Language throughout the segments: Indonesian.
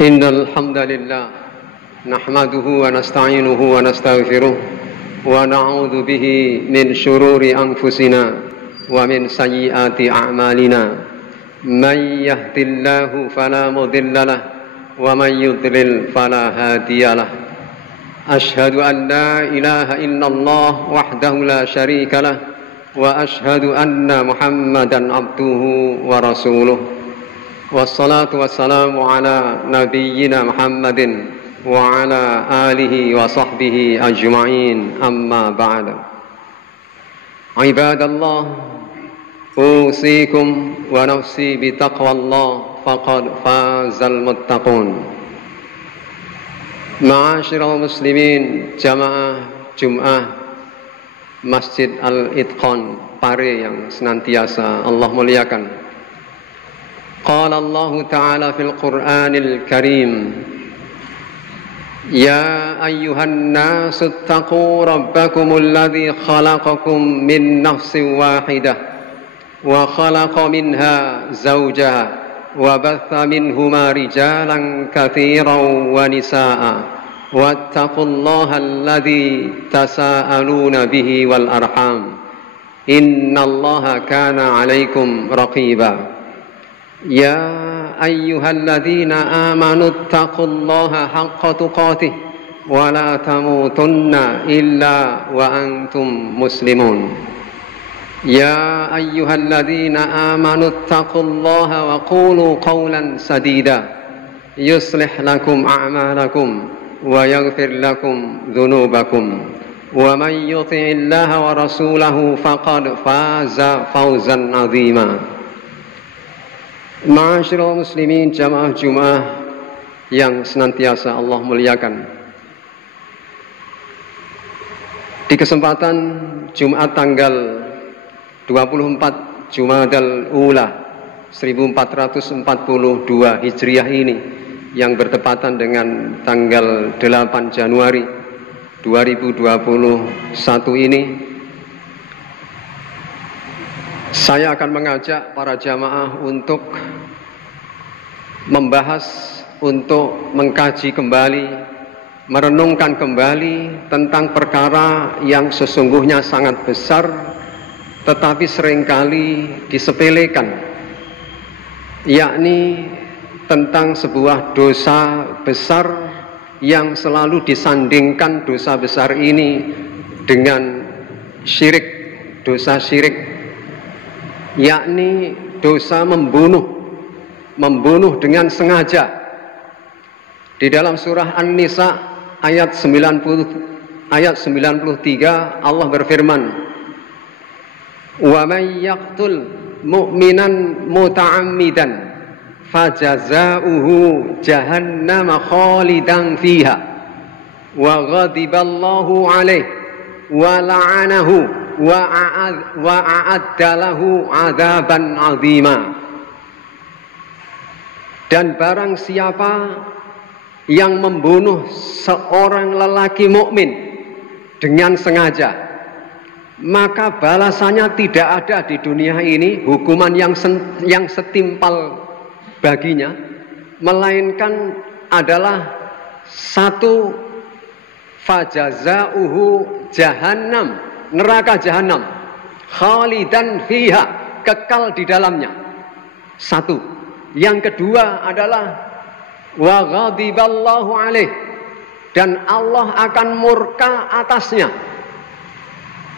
إن الحمد لله نحمده ونستعينه ونستغفره ونعوذ به من شرور أنفسنا ومن سيئات أعمالنا من يهد الله فلا مضل له ومن يضلل فلا هادي له أشهد أن لا إله إلا الله وحده لا شريك له وأشهد أن محمدا عبده ورسوله والصلاة والسلام على نبينا محمد وعلى آله وصحبه أجمعين أما بعد عباد الله أوصيكم ونفسي بتقوى الله فقد فاز المتقون. Ma'asyiral muslimin, jamaah Jum'ah Masjid Al-Itqan Pare yang senantiasa Allah muliakan. Qala Allah Ta'ala fil Qur'anil Karim, Ya ayyuhan nasu attaqu rabbakumul ladzi khalaqakum min nafsin wahidah wa khalaqa minha zawjaha wa batha minhuma rijalan katsiran wa nisaa'a wattaqullaha alladzi tasaaluna bihi wal arham innallaha kana 'alaikum raqiba. Ya ayyuhalladzina amanu taqullaha haqqa tuqatih wa la tamutunna illa wa antum muslimun. Ya ayyuhalladzina amanu taqullaha wa qulu qawlan sadida yuslih lakum a'malakum wa yaghfir lakum dhunubakum wa man yuti'illaha wa rasulahu faqad faza fawzan 'azima. Ma'asyiral muslimin, jamaah Jum'ah yang senantiasa Allah muliakan. Di kesempatan Jumat tanggal 24 Jumadal Ula 1442 Hijriah ini yang bertepatan dengan tanggal 8 Januari 2021 ini, saya akan mengajak para jamaah untuk membahas, untuk mengkaji kembali, merenungkan kembali tentang perkara yang sesungguhnya sangat besar tetapi seringkali disepelekan, yakni tentang sebuah dosa besar yang selalu disandingkan dosa besar ini dengan syirik, dosa syirik, yakni dosa membunuh dengan sengaja. Di dalam surah An-Nisa ayat 93 Allah berfirman, wa may yaqtul mu'minan muta'ammidan fajazauhu jahannam khalidan fiha wa ghadiballahu alaihi wa la'anahu wa a'adda lahu 'adzaban 'azima. Dan barang siapa yang membunuh seorang lelaki mukmin dengan sengaja, maka balasannya tidak ada di dunia ini, hukuman yang setimpal baginya, melainkan adalah satu, fajazauhu jahannam, neraka jahannam, khalidan fiha, kekal di dalamnya. Satu. Yang kedua adalah wa ghadiballahu alaih, dan Allah akan murka atasnya,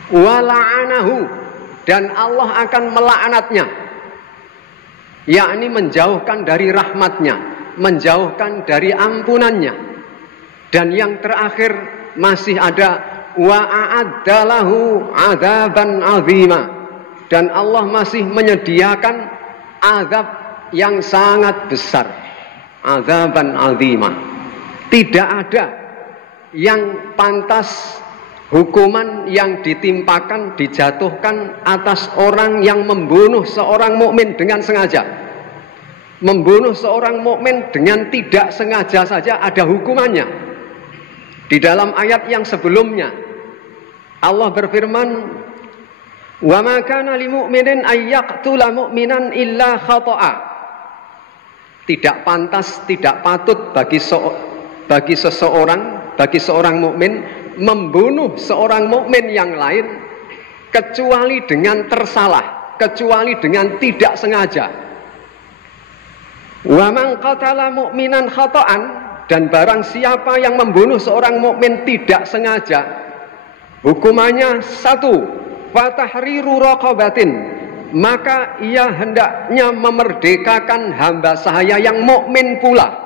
wa la'anahu, dan Allah akan melaknatnya, yakni menjauhkan dari rahmatnya, menjauhkan dari ampunannya. Dan yang terakhir masih ada wa a'adda lahu 'adzaban 'azima, dan Allah masih menyediakan azab yang sangat besar, azaban azima. Tidak ada yang pantas hukuman yang ditimpakan, dijatuhkan atas orang yang membunuh seorang mukmin dengan sengaja. Membunuh seorang mukmin dengan tidak sengaja saja ada hukumannya. Di dalam ayat yang sebelumnya Allah berfirman, wa ma kana lil mu'minin ay yaqtula mu'minan illa khata'a. tidak pantas, tidak patut bagi seorang mukmin membunuh seorang mukmin yang lain kecuali dengan tersalah, kecuali dengan tidak sengaja. Wa man qatala mu'minan khata'an, dan barang siapa yang membunuh seorang mukmin tidak sengaja, hukumannya 1, fatahriru raqabatin, maka ia hendaknya memerdekakan hamba sahaya yang mukmin pula.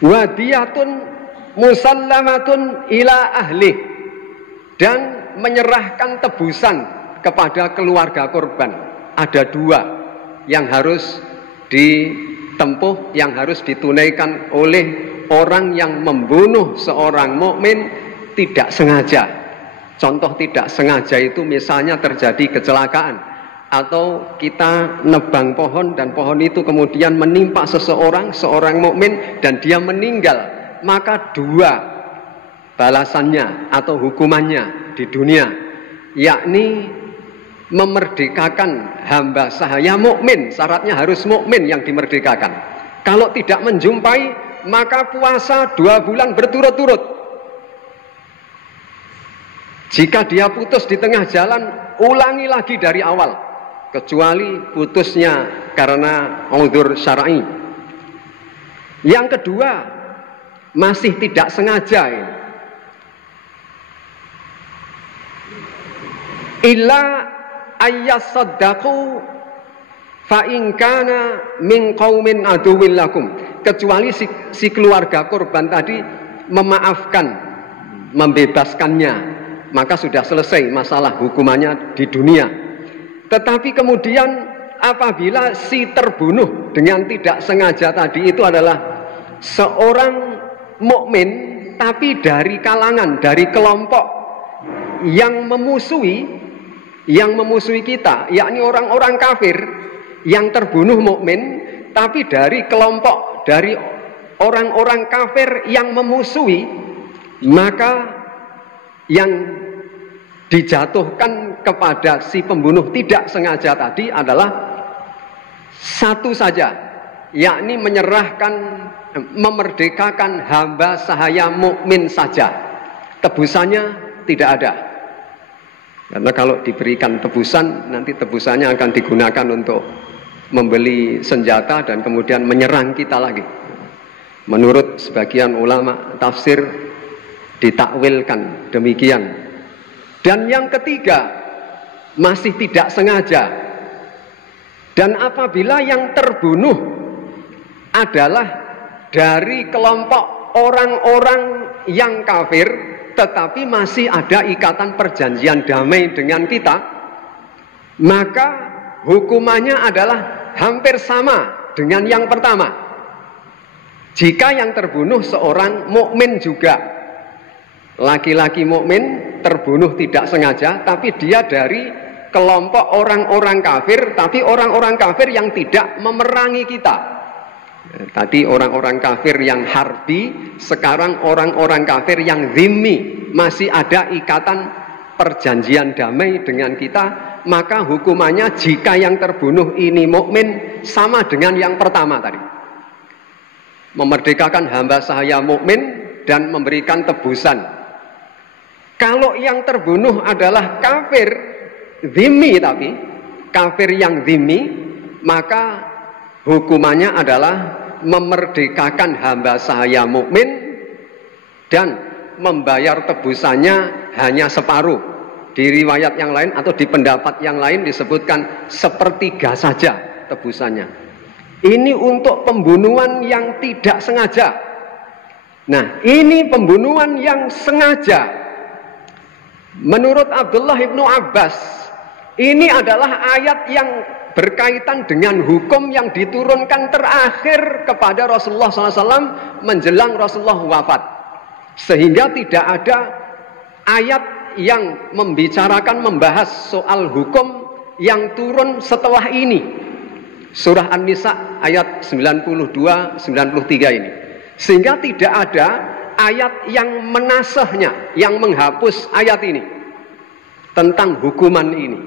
Wadiyatun musallamatun ila ahli, dan menyerahkan tebusan kepada keluarga korban. Ada 2 yang harus ditempuh, yang harus ditunaikan oleh orang yang membunuh seorang mukmin tidak sengaja. Contoh tidak sengaja itu misalnya terjadi kecelakaan, atau kita nebang pohon dan pohon itu kemudian menimpa seorang mukmin dan dia meninggal, maka 2 balasannya atau hukumannya di dunia, yakni memerdekakan hamba sahaya mukmin. Syaratnya harus mukmin yang dimerdekakan. Kalau tidak menjumpai, maka puasa 2 bulan berturut-turut. Jika dia putus di tengah jalan, ulangi lagi dari awal, kecuali putusnya karena uzur syar'i. Yang kedua, masih tidak sengaja, illa ayyasaddaqu fa in kana min qaumin aduwwil lakum, kecuali si keluarga korban tadi memaafkan, membebaskannya, maka sudah selesai masalah hukumannya di dunia. Tetapi kemudian apabila si terbunuh dengan tidak sengaja tadi itu adalah seorang mukmin tapi dari kalangan, dari kelompok yang memusuhi kita, yakni orang-orang kafir, yang terbunuh mukmin tapi dari kelompok, dari orang-orang kafir yang memusuhi, maka yang dijatuhkan kepada si pembunuh tidak sengaja tadi adalah 1 saja, yakni memerdekakan hamba sahaya mukmin saja. Tebusannya tidak ada, karena kalau diberikan tebusan, nanti tebusannya akan digunakan untuk membeli senjata dan kemudian menyerang kita lagi. Menurut sebagian ulama tafsir ditakwilkan demikian. Dan yang ketiga, masih tidak sengaja. Dan apabila yang terbunuh adalah dari kelompok orang-orang yang kafir, tetapi masih ada ikatan perjanjian damai dengan kita, maka hukumannya adalah hampir sama dengan yang pertama. Jika yang terbunuh seorang mukmin juga, laki-laki mukmin terbunuh tidak sengaja, tapi dia dari kelompok orang-orang kafir, tapi orang-orang kafir yang tidak memerangi kita. Tadi orang-orang kafir yang harbi, sekarang orang-orang kafir yang zimmi, masih ada ikatan perjanjian damai dengan kita, maka hukumannya jika yang terbunuh ini mukmin sama dengan yang pertama tadi. Memerdekakan hamba sahaya mukmin dan memberikan tebusan. Kalau yang terbunuh adalah kafir zimmi, tapi kafir yang zimmi, maka hukumannya adalah memerdekakan hamba sahaya mukmin dan membayar tebusannya hanya separuh. Di riwayat yang lain atau di pendapat yang lain disebutkan 1/3 saja tebusannya. Ini untuk pembunuhan yang tidak sengaja. Nah, ini pembunuhan yang sengaja. Menurut Abdullah ibnu Abbas, ini adalah ayat yang berkaitan dengan hukum yang diturunkan terakhir kepada Rasulullah SAW menjelang Rasulullah wafat. Sehingga tidak ada ayat yang membahas soal hukum yang turun setelah ini. Surah An-Nisa ayat 92-93 ini. Sehingga tidak ada ayat yang menasahnya, yang menghapus ayat ini tentang hukuman ini.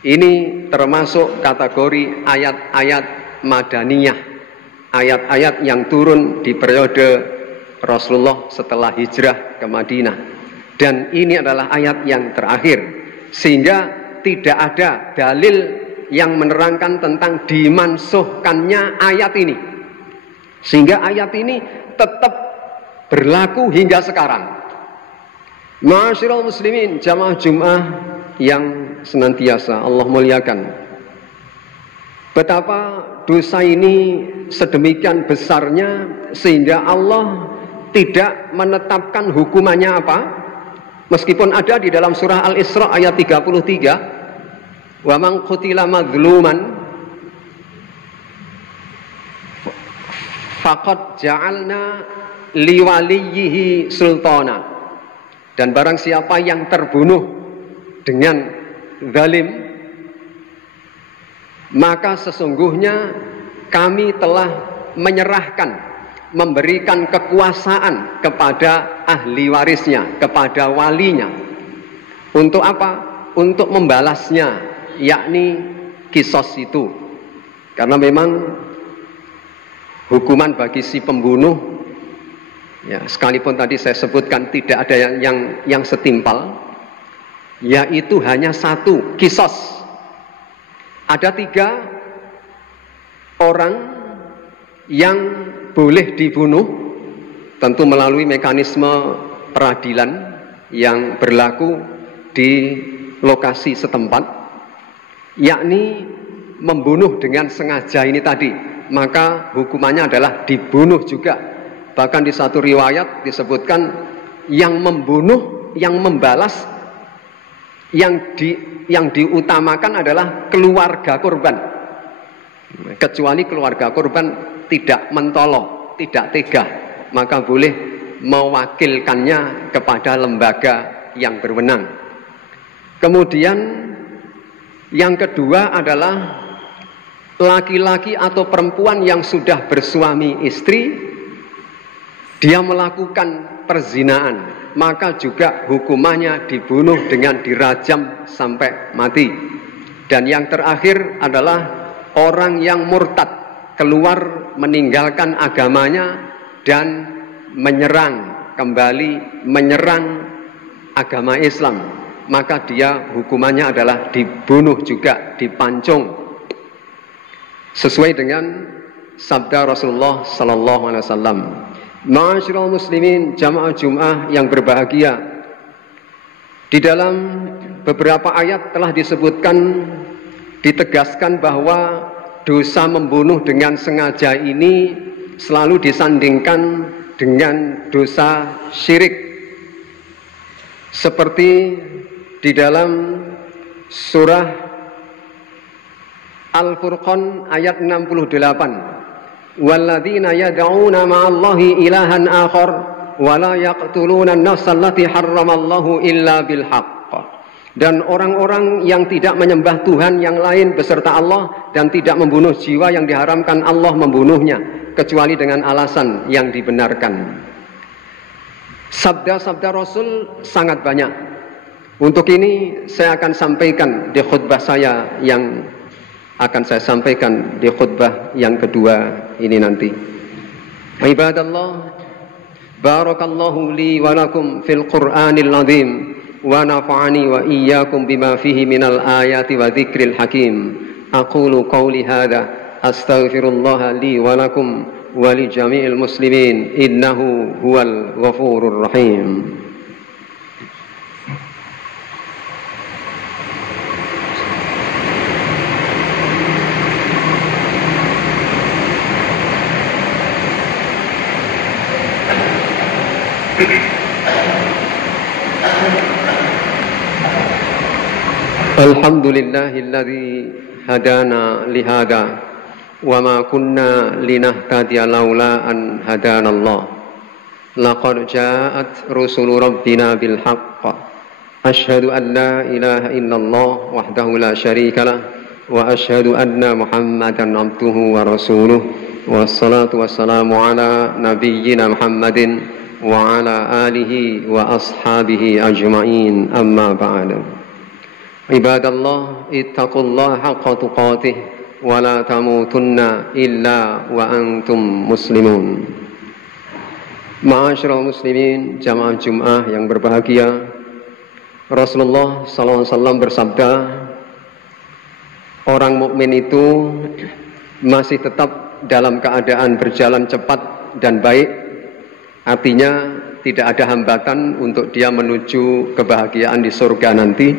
Ini termasuk kategori ayat-ayat madaniyah, ayat-ayat yang turun di periode Rasulullah setelah hijrah ke Madinah. Dan ini adalah ayat yang terakhir, sehingga tidak ada dalil yang menerangkan tentang dimansuhkannya ayat ini, sehingga ayat ini tetap berlaku hingga sekarang. Ma'asyiral muslimin, jamaah Jumat yang senantiasa Allah muliakan, betapa dosa ini sedemikian besarnya sehingga Allah tidak menetapkan hukumannya apa, meskipun ada di dalam surah Al-Isra ayat 33, wa man qutila mazluman faqad ja'alna liwaliyhi sultana. Dan barang siapa yang terbunuh dengan zalim, maka sesungguhnya kami telah menyerahkan, memberikan kekuasaan kepada ahli warisnya, kepada walinya. Untuk apa? Untuk membalasnya, yakni kisos itu. Karena memang hukuman bagi si pembunuh, ya, sekalipun tadi saya sebutkan tidak ada yang setimpal, yaitu hanya satu, kisos. Ada 3 orang yang boleh dibunuh, tentu melalui mekanisme peradilan yang berlaku di lokasi setempat, yakni membunuh dengan sengaja ini tadi, maka hukumannya adalah dibunuh juga. Bahkan di satu riwayat disebutkan yang membunuh, yang membalas, yang diutamakan adalah keluarga korban, kecuali keluarga korban tidak mentolok, tidak tega, maka boleh mewakilkannya kepada lembaga yang berwenang. Kemudian yang kedua adalah laki-laki atau perempuan yang sudah bersuami istri, dia melakukan perzinaan, maka juga hukumannya dibunuh dengan dirajam sampai mati. Dan yang terakhir adalah orang yang murtad, keluar meninggalkan agamanya dan kembali menyerang agama Islam, maka dia hukumannya adalah dibunuh juga, dipancung, sesuai dengan sabda Rasulullah sallallahu alaihi wasallam. Ma'asyiral muslimin, jamaah Jumat yang berbahagia, di dalam beberapa ayat telah disebutkan, ditegaskan bahwa dosa membunuh dengan sengaja ini selalu disandingkan dengan dosa syirik, seperti di dalam surah Al-Furqan ayat 68, walladzina yad'una ma'allahi ilahan akhar wa la yaqtuluna an-nafsa allati harramallahu illa bil haqq. Dan orang-orang yang tidak menyembah Tuhan yang lain beserta Allah dan tidak membunuh jiwa yang diharamkan Allah membunuhnya kecuali dengan alasan yang dibenarkan. Sabda-sabda Rasul sangat banyak. Untuk ini saya akan sampaikan di khutbah saya yang akan saya sampaikan di khutbah yang kedua ini nanti. Ibadallah, barakallahu li wa lakum fil Qur'anil azim wa nafa'ani wa iyyakum bima fihi minal ayati wa dzikril hakim. Aqulu qawli hadza astaghfirullah li wa lakum wa li jami'il muslimin innahu huwal ghafurur rahim. Alhamdulillahilladzi hadana lihada wa ma kunna linahtadiya laula an hadanallah. Laqad ja'at rusulu rabbina bil haqq. Asyhadu an la ilaha illallah wahdahu la syarika lah wa asyhadu anna Muhammadan abduhu wa rasuluh. Wassalatu wassalamu ala nabiyyina Muhammadin wa ala alihi wa ashabihi ajma'in, amma ba'du. Ibadallah, ittaqullaha haqqa tuqatih wa la tamutunna illa wa antum muslimun. Ma'asyiral muslimin, jamaah Jum'ah yang berbahagia, Rasulullah SAW bersabda, orang mukmin itu masih tetap dalam keadaan berjalan cepat dan baik, artinya tidak ada hambatan untuk dia menuju kebahagiaan di surga nanti,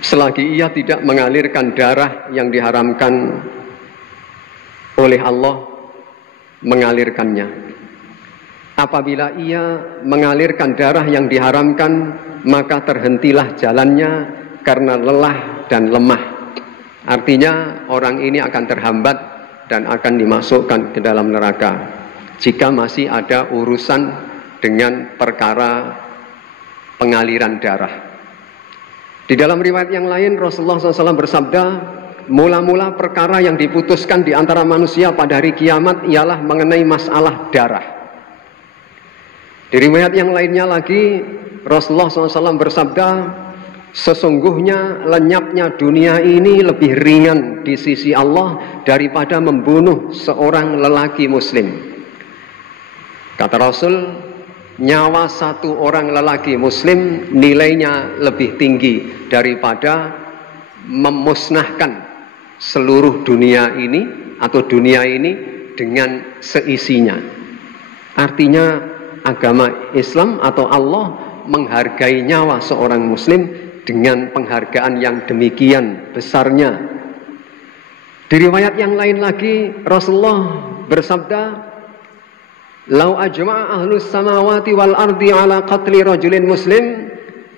selagi ia tidak mengalirkan darah yang diharamkan oleh Allah mengalirkannya. Apabila ia mengalirkan darah yang diharamkan, maka terhentilah jalannya karena lelah dan lemah. Artinya orang ini akan terhambat dan akan dimasukkan ke dalam neraka jika masih ada urusan dengan perkara pengaliran darah. Di dalam riwayat yang lain, Rasulullah SAW bersabda, mula-mula perkara yang diputuskan di antara manusia pada hari kiamat ialah mengenai masalah darah. Di riwayat yang lainnya lagi, Rasulullah SAW bersabda, sesungguhnya lenyapnya dunia ini lebih ringan di sisi Allah daripada membunuh seorang lelaki muslim. Kata Rasul, nyawa satu orang lelaki muslim nilainya lebih tinggi daripada memusnahkan seluruh dunia ini atau dunia ini dengan seisinya. Artinya agama Islam atau Allah menghargai nyawa seorang muslim dengan penghargaan yang demikian besarnya. Di riwayat yang lain lagi, Rasulullah bersabda, lau ajma'a ahlus samawati wal ardi ala qatli rajulin muslim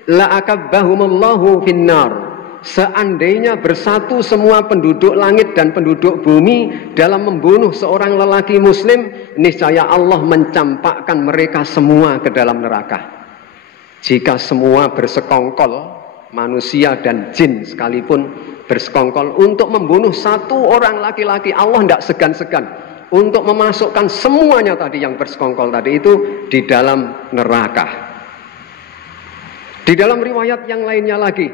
la akabbahumullahu finnar. Seandainya bersatu semua penduduk langit dan penduduk bumi dalam membunuh seorang lelaki muslim, niscaya Allah mencampakkan mereka semua ke dalam neraka. Jika semua bersekongkol, manusia dan jin sekalipun bersekongkol untuk membunuh satu orang laki-laki, Allah tidak segan-segan untuk memasukkan semuanya tadi yang bersekongkol tadi itu di dalam neraka. Di dalam riwayat yang lainnya lagi,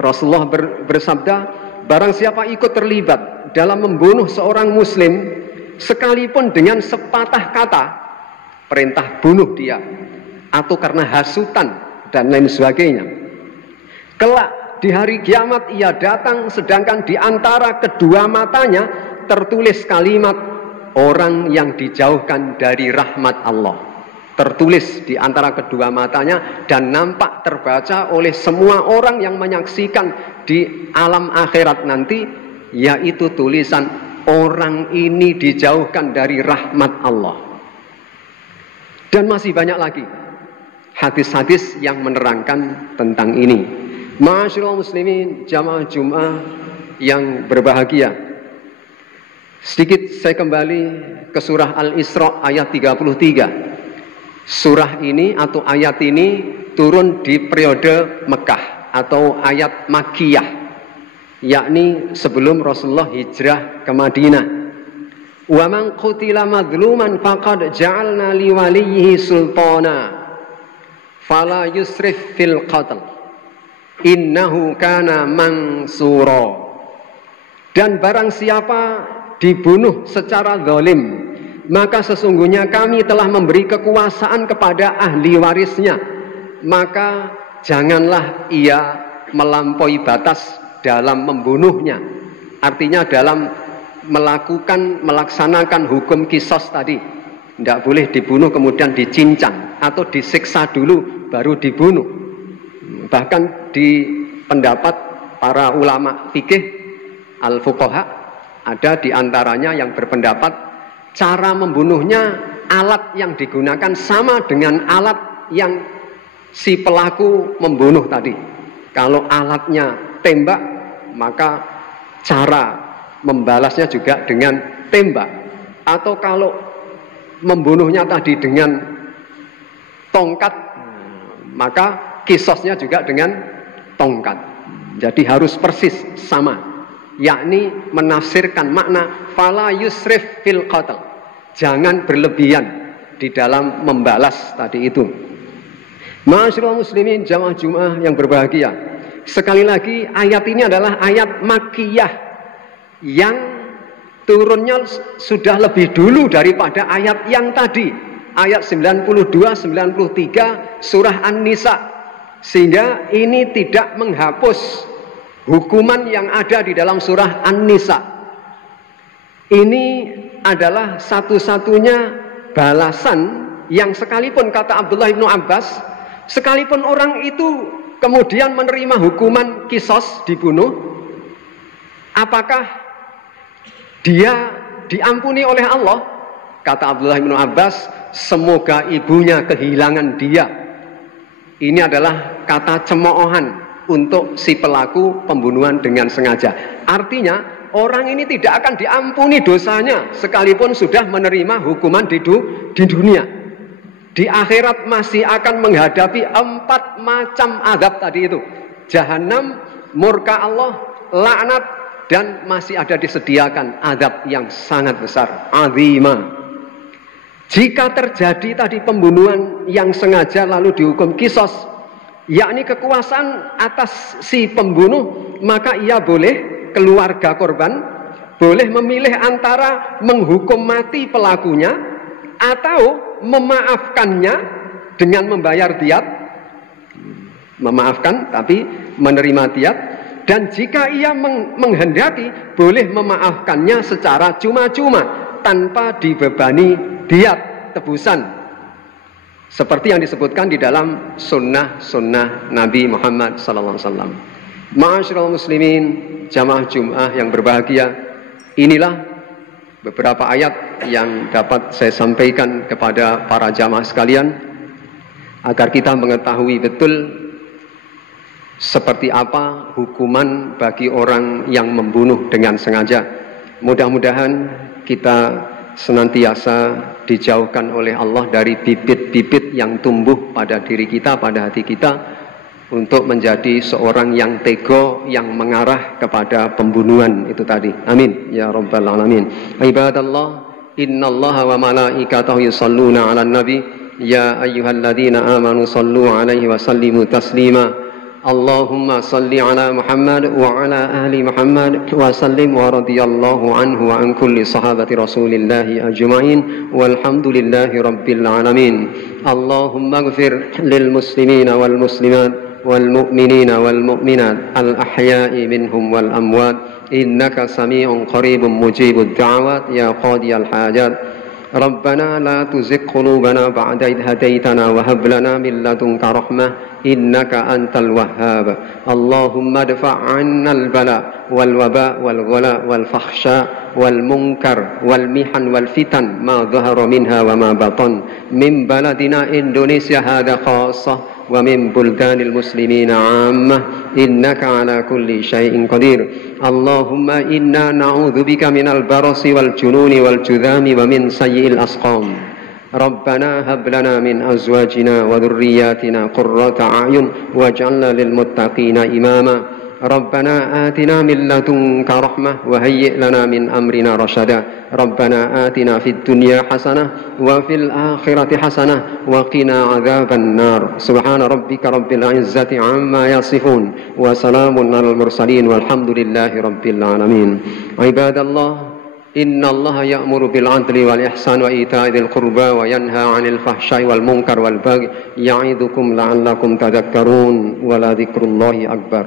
Rasulullah bersabda, barang siapa ikut terlibat dalam membunuh seorang muslim, sekalipun dengan sepatah kata, perintah bunuh dia, atau karena hasutan dan lain sebagainya, kelak di hari kiamat ia datang sedangkan di antara kedua matanya tertulis kalimat orang yang dijauhkan dari rahmat Allah, tertulis di antara kedua matanya dan nampak terbaca oleh semua orang yang menyaksikan di alam akhirat nanti, yaitu tulisan orang ini dijauhkan dari rahmat Allah. Dan masih banyak lagi hadis-hadis yang menerangkan tentang ini. Ma'asyiral muslimin, jamaah Jum'ah yang berbahagia, sedikit saya kembali ke surah Al-Isra ayat 33. Surah ini atau ayat ini turun di periode Mekah atau ayat Makkiyah, yakni sebelum Rasulullah hijrah ke Madinah. Wa man qutila madluman faqad ja'alna liwaliyhi sultana fala yusrif fil qatl innahu kana mansura. Dan barang siapa dibunuh secara zalim, maka sesungguhnya kami telah memberi kekuasaan kepada ahli warisnya, maka janganlah ia melampaui batas dalam membunuhnya. Artinya dalam melaksanakan hukum kisos tadi, tidak boleh dibunuh kemudian dicincang atau disiksa dulu baru dibunuh. Bahkan di pendapat para ulama fikih al-fuqaha, ada di antaranya yang berpendapat cara membunuhnya, alat yang digunakan sama dengan alat yang si pelaku membunuh tadi. Kalau alatnya tembak, maka cara membalasnya juga dengan tembak. Atau kalau membunuhnya tadi dengan tongkat, maka kisosnya juga dengan tongkat. Jadi harus persis sama, yakni menafsirkan makna fala yusrif fil qatl, jangan berlebihan di dalam membalas tadi itu. Ma'asyiral muslimin, jamaah Jum'ah yang berbahagia, Sekali lagi, ayat ini adalah ayat Makkiyah yang turunnya sudah lebih dulu daripada ayat yang tadi, ayat 92, 93 surah An-Nisa, sehingga ini tidak menghapus hukuman yang ada di dalam surah An-Nisa. Ini adalah satu-satunya balasan yang sekalipun, kata Abdullah bin Abbas, sekalipun orang itu kemudian menerima hukuman kisos, dibunuh, apakah dia diampuni oleh Allah? Kata Abdullah bin Abbas, semoga ibunya kehilangan dia. Ini adalah kata cemoohan untuk si pelaku pembunuhan dengan sengaja. Artinya orang ini tidak akan diampuni dosanya sekalipun sudah menerima hukuman di dunia. Di akhirat masih akan menghadapi 4 macam azab tadi itu. Jahanam, murka Allah, laknat, dan masih ada disediakan azab yang sangat besar, azimah. Jika terjadi tadi pembunuhan yang sengaja lalu dihukum kisos, yakni kekuasaan atas si pembunuh, maka ia boleh, keluarga korban boleh memilih antara menghukum mati pelakunya atau memaafkannya dengan membayar diat, memaafkan tapi menerima diat, dan jika ia menghendaki boleh memaafkannya secara cuma-cuma tanpa dibebani diat, tebusan, seperti yang disebutkan di dalam sunnah Nabi Muhammad SAW. Ma'asyiral muslimin, jamaah Jum'ah yang berbahagia, inilah beberapa ayat yang dapat saya sampaikan kepada para jamaah sekalian agar kita mengetahui betul seperti apa hukuman bagi orang yang membunuh dengan sengaja. Mudah-mudahan kita senantiasa dijauhkan oleh Allah dari bibit-bibit yang tumbuh pada diri kita, pada hati kita, untuk menjadi seorang yang tego, yang mengarah kepada pembunuhan itu tadi. Amin ya rabbal alamin. Ibadallah, innallaha wa malaikatahu yusalluna 'alan nabi ya ayyuhalladzina amanu sallu 'alaihi wa sallimu taslima. Allahumma salli 'ala Muhammad wa 'ala ahli Muhammad wa sallim wa radiyallahu anhu wa an kulli sahabati Rasulillahi ajma'in walhamdulillahi rabbil alamin. Allahumma ighfir lil muslimina wal muslimat والمؤمنين والمؤمنات الأحياء منهم والأموات إنك سميع قريب مجيب الدعوات يا قاضي الحاجات. ربنا لا تزغ قلوبنا بعد إذ هديتنا وهب لنا من لدنك رحمة إنك أنت الوهاب. اللهم ادفع عنا البلاء والوباء والغلاء والفحشاء والمنكر والمحن والفتن ما ظهر منها وما بطن من بلدنا إندونيسيا هذا خاصة ومن بلدان المسلمين عامة إنك على كل شيء قدير. اللهم إنا نعوذ بك من البرص والجنون والجذام ومن سيء الأسقام. ربنا هب لنا من أزواجنا وذرياتنا قرة أعين واجعلنا للمتقين إماما. ربنا آتنا من لدنك رحمة وهيئ لنا من أمرنا رشدا. ربنا آتنا في الدنيا حسنة وفي الآخرة حسنة وقنا عذاب النار. سبحان ربك رب العزة عما يصفون وسلام على المرسلين والحمد لله رب العالمين. عباد الله، إن الله يأمر بالعدل والإحسان وإيتاء ذي القربى وينهى عن الفحشاء والمنكر والبغي يعظكم لعلكم تذكرون ولذكر الله أكبر.